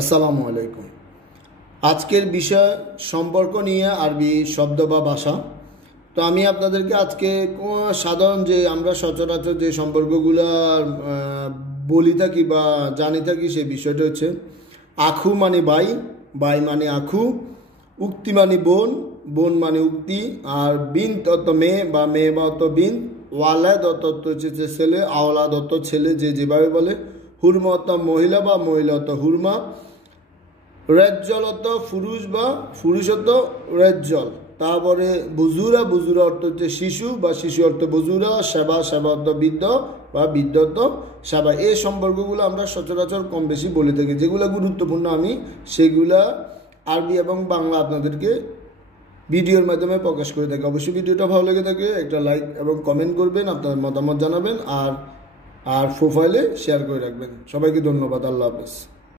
আসসালামু আলাইকুম। আজকের বিষয় সম্পর্ক নিয়ে আরবি শব্দ বা ভাষা। তো আমি আপনাদেরকে আজকে সাধারণ যে আমরা সচরাচর যে সম্পর্কগুলো বলি থাকি বা জানি থাকি সেই বিষয়টা হচ্ছে আখু মানে ভাই, ভাই মানে আখু, উক্তি মানে বোন, বোন মানে উক্তি, আর বিন্ত অত মেয়ে বা মেয়ে বা অত বিন্ত, ওয়ালাদ অত হচ্ছে ছেলে, আওলাদ অত ছেলে, যে যেভাবে বলে, হুরমা অত মহিলা বা মহিলা অত হুরমা, রেজ্জলত পুরুষ বা পুরুষত রেজ্জল। তারপরে বুজুরা, বুজুরা অর্থ হচ্ছে শিশু বা শিশু অর্থ বুজুরা, সেবা, সেবা অর্থ বৃদ্ধ বা বৃদ্ধ অর্থ সেবা। এই সম্পর্কগুলো আমরা সচরাচর কম বেশি বলে থাকি। যেগুলো গুরুত্বপূর্ণ আমি সেগুলা আরবি এবং বাংলা আপনাদেরকে ভিডিওর মাধ্যমে প্রকাশ করে থাকি। অবশ্যই ভিডিওটা ভালো লেগে থাকে একটা লাইক এবং কমেন্ট করবেন, আপনার মতামত জানাবেন, আর প্রোফাইলে শেয়ার করে রাখবেন। সবাইকে ধন্যবাদ। আল্লাহ হাফেজ।